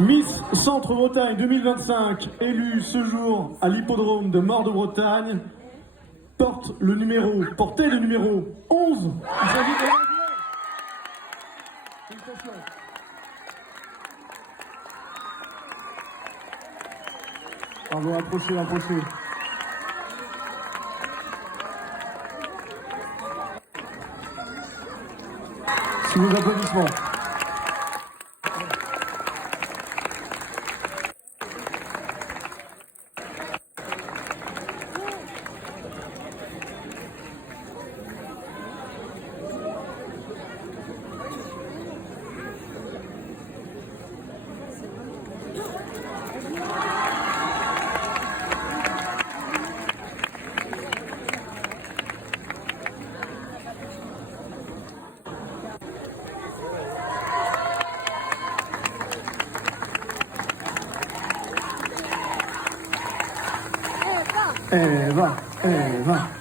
Miss Centre-Bretagne 2025, élue ce jour à l'hippodrome de Mort-de-Bretagne, portait le numéro 11. Il s'agit de Félicitations. Bravo, approchez. Sous vos applaudissements. Eva.